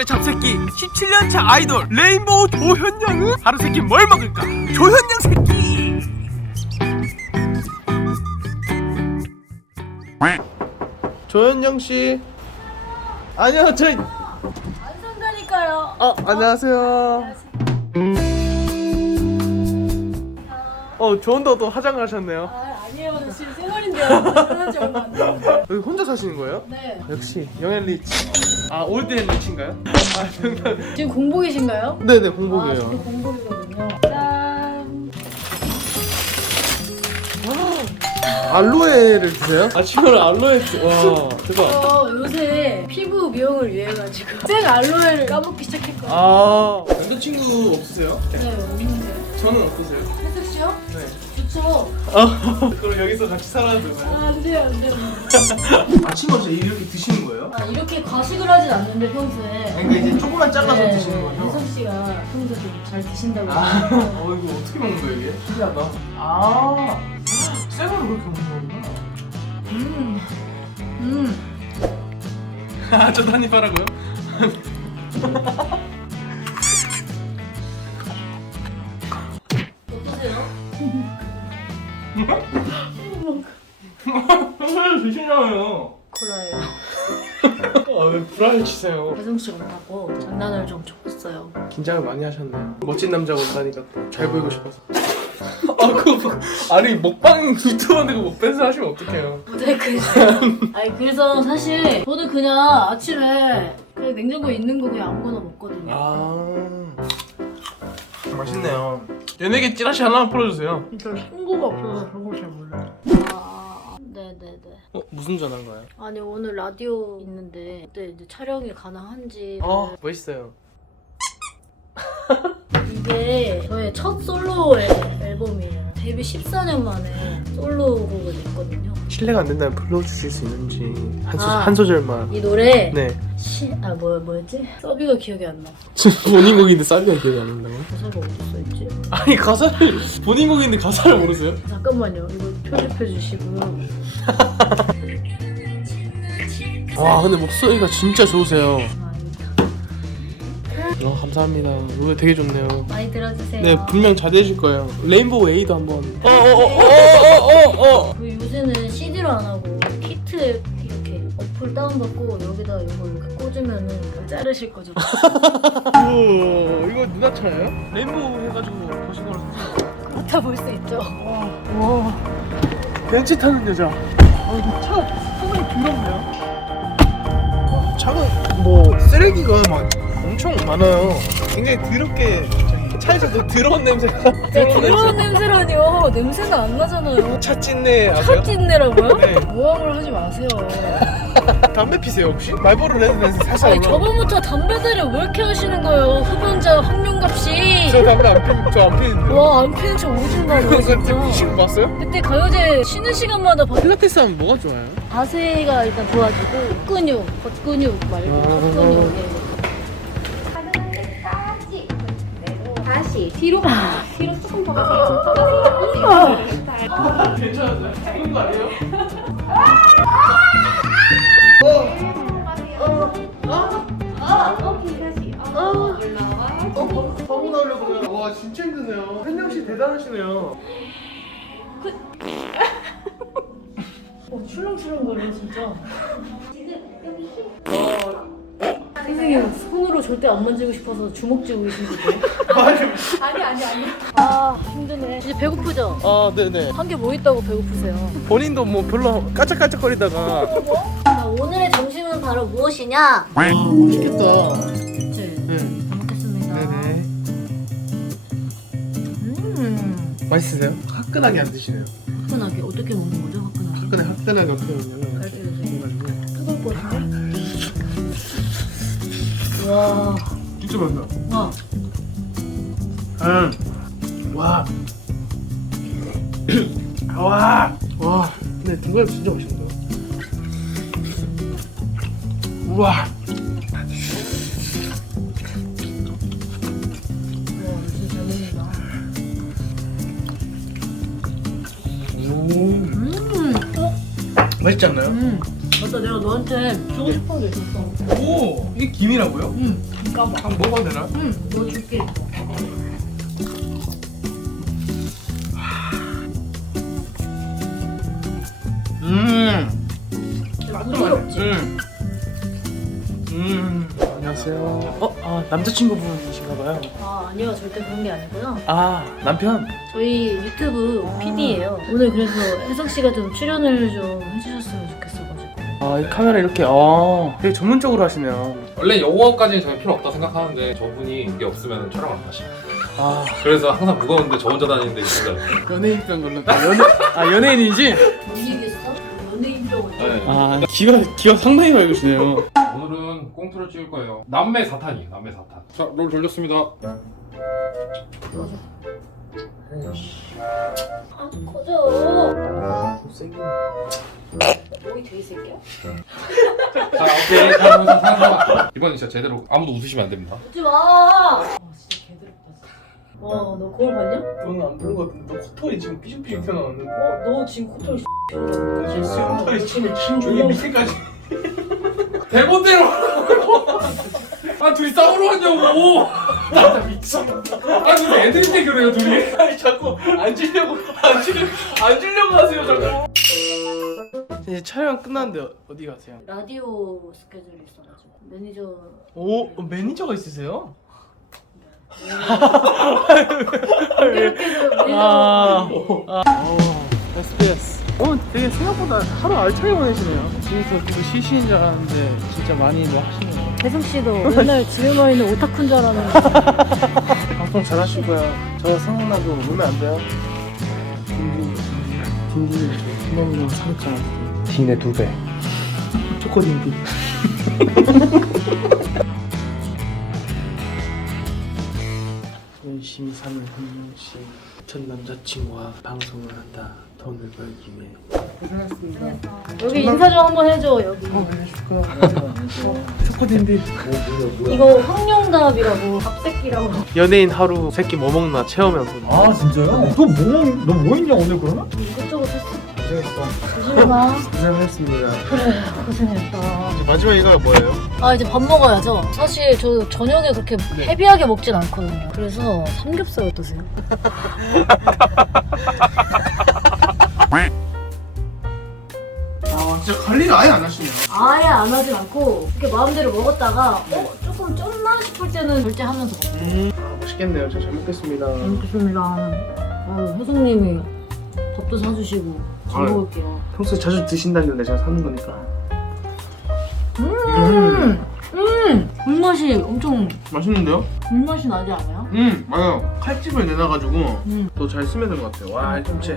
아이돌의 잡새끼 17년차 아이돌 레인보우 조현영은 하루 세끼 뭘 먹을까 조현영 새끼 조현영 씨 아니요 저희 안 산다니까요. 어 안녕하세요 어 좋은데도 화장을 하셨네요 아 아니에요. 저 지금 생활인데요. 끝난 지 얼마 안 됐는데. 여기 혼자 사시는 거예요? 네. 역시 영앤 리치 아 올드앤 리치인가요? 아 정말 지금 공복이신가요? 네네 아, 저도 공복이에요 공복이거든요. 짠. 알로에를 드세요? 아 지금 알로에 와 대박 저 요새 피부 미용을 위해 가지고 생 알로에를 까먹기 시작했거든요. 아 남자친구 없으세요? 네, 없는데요. 저는 어떠세요? 혜숙 씨요? 네 좋죠. 아 그럼 여기서 같이 살아도 되나요? 아, 안 돼요, 안 돼요. 아침 어제 이렇게 드시는 거예요? 아, 이렇게 과식을 하진 않는데 평소에. 그러니까 이제 조금만 잘라서 네, 드시는 거죠? 혜숙 씨가 평소에 좀잘 드신다고. 아. 어 이거 어떻게 먹는 거예요 이게? 신기하다 아 생으로 그렇게 먹는 거구나 음. 음. 아 저도 한입 하라고요? 드시냐고요 콜라예요. 아왜 불안을 치세요 혜숙 씨 온다고 장난을 좀 쳤어요. 긴장을 많이 하셨네요. 멋진 남자가 온다니까 또 잘 보이고 싶어서. 아 그거 아니 먹방 유튜버인데 그거 먹밴스 하시면 어떡해요? 모자이크 아니 그래서 사실 저는 그냥 아침에 그냥 냉장고에 있는 거 그냥 아무거나 먹거든요. 아 맛있네요. 연예계 찌라시 하나만 풀어주세요. 저 친구가 없어서 그런 걸잘 몰라요. 아, 무슨 전화인가요? 아니 오늘 라디오 있는데 그때 이제 촬영이 가능한지 어 멋있어요. 이게 저의 첫 솔로 앨-. 데뷔 14년 만에 솔로곡을 냈거든요. 실례가 안 된다면 불러주실 수 있는지 한, 소, 아. 한 소절만. 이 노래 네. 시, 아 뭐야 뭐였지? 서비가 기억이 안 나. 지금 본인 곡인데 사비가 기억이 안 난다고? 가사가 어디 써 있지? 아니 가사를 본인 곡인데 가사를 모르세요? 잠깐만요. 이거 편집해 주시고. 와 근데 목소리가 진짜 좋으세요. 어 감사합니다. 노래 되게 좋네요. 많이 들어주세요. 네 분명 잘 되실 거예요. 레인보우 웨이도 한번. 어어 어 어 어 어. 그 요새는 CD로 안 하고 키트 이렇게 어플 다운받고 여기다 이거 이렇게 꽂으면은 자르실 거죠. 오 이거 누나 차예요? 레인보우 해가지고 보신 거라서. 그렇다 볼수 있죠. 와 벤츠 타는 여자. 아 이거 차 상당히 더럽네요. 어, 차가 뭐 쓰레기가 막 엄청 많아요. 굉장히 더럽게 차에서도 더러운 냄새가. 더러운 냄새라니요. 냄새는 안 나잖아요. 차 찐내 아세요? 차 찐내라고요? 네. 모함을 하지 마세요. 담배 피세요 혹시? 말보로 레드 냄새 살살 아니. 저번부터 담배들을 왜 이렇게 하시는 거예요? 흡연자 확률값이. 저 담배 안 피, 저안 피는데. 와안 피는 척 오진다 너 그때 진짜. 피시고 봤어요? 그때 가요제 쉬는 시간마다 바- 필라테스 하면 뭐가 좋아요? 자세가 일단 좋아지고 근육, 겉근육 말고 아. 겉근육 예. 다시 뒤로 뒤로 조금 더 가세요. 더 가세요. 괜찮았어요? 하는 거 아니에요? 오케이 다시. 어, 올라와. 사고 나려고 그래요. 와 진짜 힘드네요. 한영 씨 대단하시네요. 어, 출렁출렁거려 진짜. 선생님 손으로 절대 안 만지고 싶어서 주먹 쥐고 계신데. 아니 아니 아니. 아 힘드네. 이제 배고프죠? 아 네네. 한개뭐 있다고 배고프세요? 본인도 뭐 별로 깔짝깔짝거리다가 자, 오늘의 점심은 바로 무엇이냐? 맛있겠다. 그치? 네. 잘 먹겠습니다. 네네. 음. 맛있으세요? 화끈하게 안 드시네요. 화끈하게 어떻게 먹는 거죠? 화끈하게. 화끈하게 화끈하게 어떻게 하냐면 와. 진짜 맛있다. 와. 음. 와. 와. 와. 근데 등갈비 진짜 맛있는데. 우와. 음. 어? 맛있지 않나요? 음. 맞다 내가 너한테 주고 싶은 게 있었어 오 이게 김이라고요? 응 까봐 한번 먹어도 되나? 응 이거 줄게 음 부드럽지? 음. 음. 안녕하세요. 어, 아 남자친구분이신가 봐요. 아 아니요 절대 그런 게 아니고요 아 남편. 저희 유튜브 PD예요 오늘 그래서 혜성 씨가 좀 출연을 좀 해주셨으면 좋겠어가지고 아, 이 카메라 이렇게 어 되게 전문적으로 하시네요. 원래 영어까지는 저는 필요 없다 생각하는데 저분이 이게 없으면 촬영 안 하시. 아, 그래서 항상 무거운데 저 혼자 다니는데 진짜. 연예인 병 걸렸다. 연예 아 연예인이지? 뭔 얘기했어? 연예인병을 네. 아, 기가 기가 상당히 밝으시네요. 오늘은 꽁트를 찍을 거예요. 남매 사탄이에요. 남매 사탄. 자, 롤 돌렸습니다. 아주 커져 못생긴. 목이 되게 세게요? 자, 오케이. 자, 그럼 자, 자, 이번엔 진짜 제대로 아무도 웃으시면 안 됩니다. 웃지 마! 아 진짜 개드럽다 와, 너 거울 봤냐? 너는 안본것 같은데 너 코털이 지금 삐죽삐죽 튀어나왔는데. 어, 너 지금 코털 지금 수염털이 지금 여기 밑에까지. 대본대로 하라고. 아, 둘이 싸우러 왔냐고. 나 미쳐. 아, 둘이 애들이 대결해요, 둘이. 아니 자꾸 앉으려고 앉으려고 앉으려고 하세요 자꾸. 이제 촬영 끝났는데 어디 가세요? 라디오 스케줄이 있어가지고 매니저 오 어, 매니저가 있으세요? 이렇게 매니저 아, 아, 어, SBS. 어, 되게 생각보다 하루 알차게 보내시네요. 집에서 계속 쉬시는 줄 알았는데 진짜 많이 뭐 하시네 요. 혜성 씨도 맨날 집에 만 있는 오타쿠인 줄 알았는데 방송 잘 하시고요. 저 생각나도 오면 안 돼요? 딘딘, 딘딘, 너무너무 사줬잖아. 딘의 두 배. 초코 딘딘. 열심히 사는 한명씨 전 남자친구와 방송을 한다 돈을 벌기 위해 고생하셨습니다. 여기 인사 좀 한번 해줘 여기. 어 초코 딘딘 이거 황룡답이라고 밥새끼라고. 연예인 하루 세끼 뭐 먹나 체험해서. 아 진짜요? 너뭐 있냐 오늘 그러면? 이것저것 했어. 고생했어. 고생하셨습니다. 그래 고생했다. 이제 마지막 이거 뭐예요? 아 이제 밥 먹어야죠. 사실 저 저녁에 그렇게 네. 헤비하게 먹진 않거든요. 그래서 삼겹살 어떠세요? 아 진짜 관리를 아예 안 하시네요 아예 안 하진 않고 이렇게 마음대로 먹었다가 어? 조금 쪘나 싶을 때는 절제 하면서 먹어요 음. 아 맛있겠네요 저 잘 먹겠습니다 잘 먹겠습니다 아유 혜성님이 밥도 사주시고 잘 아유. 먹을게요 평소에 자주 드신다길래 제가 사는 거니까 음! 음! 물맛이 엄청 맛있는데요? 물맛이 나지 않아요? 음 맞아요 칼집을 내놔가지고 음. 더 잘 스며드는 것 같아요 와 김치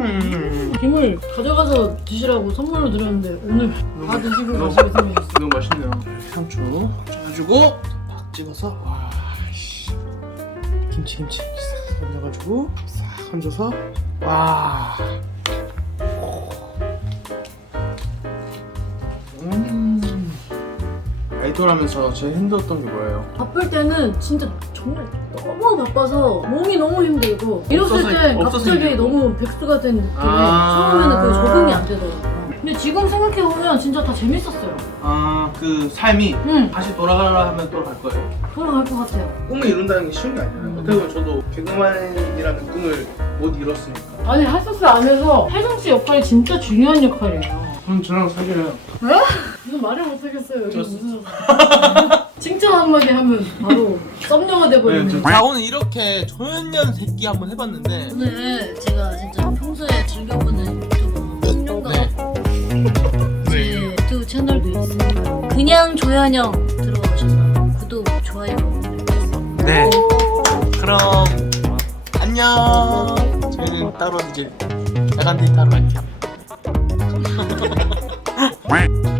음 김을 가져가서 드시라고 선물로 드렸는데 오늘 다 드시고 너무- 가시게 생겼어요 너무 맛있네요 상추 해가지고 팍 찍어서 와 씨. 김치 김치 싹 얹어가지고 싹 얹어서 와 음. 아이돌 하면서 제일 힘들었던 게 뭐예요? 바쁠 때는 진짜 정말 너무 바빠서 몸이 너무 힘들고 이랬을 없어서- 때 없어서 갑자기 힘들고. 너무 백수가 된 느낌에 아. 처음에는 그 적응이 안 되더라고요. 근데 지금 생각해보면 진짜 다 재밌었어요. 아 그 삶이 응. 다시 돌아가라 하면 또갈 거예요? 돌아갈 것 같아요. 꿈을 이룬다는 게 쉬운 게 아니잖아요 어떻게 보면 저도 개그맨이라는 꿈을 못 이뤘으니까. 아니 핫소스 안에서 혜성씨 역할이 진짜 중요한 역할이에요. 그럼 저랑 사귀어요. 무슨 말을 못하겠어요. 여기. 무슨 칭찬 한마디 하면 바로 썸녀가 돼버리네. 네, 자 오늘 이렇게 조연년 새끼 한번 해봤는데. 오늘 제가 진짜 평소에 즐겨보는 유튜브 성룡과 제 유튜브 채널도 있으니까 그냥 조현영 들어오셔서 구독, 좋아요 네. 그럼 안녕. 저희는 따로 이제 야간 데이 따로 할게요.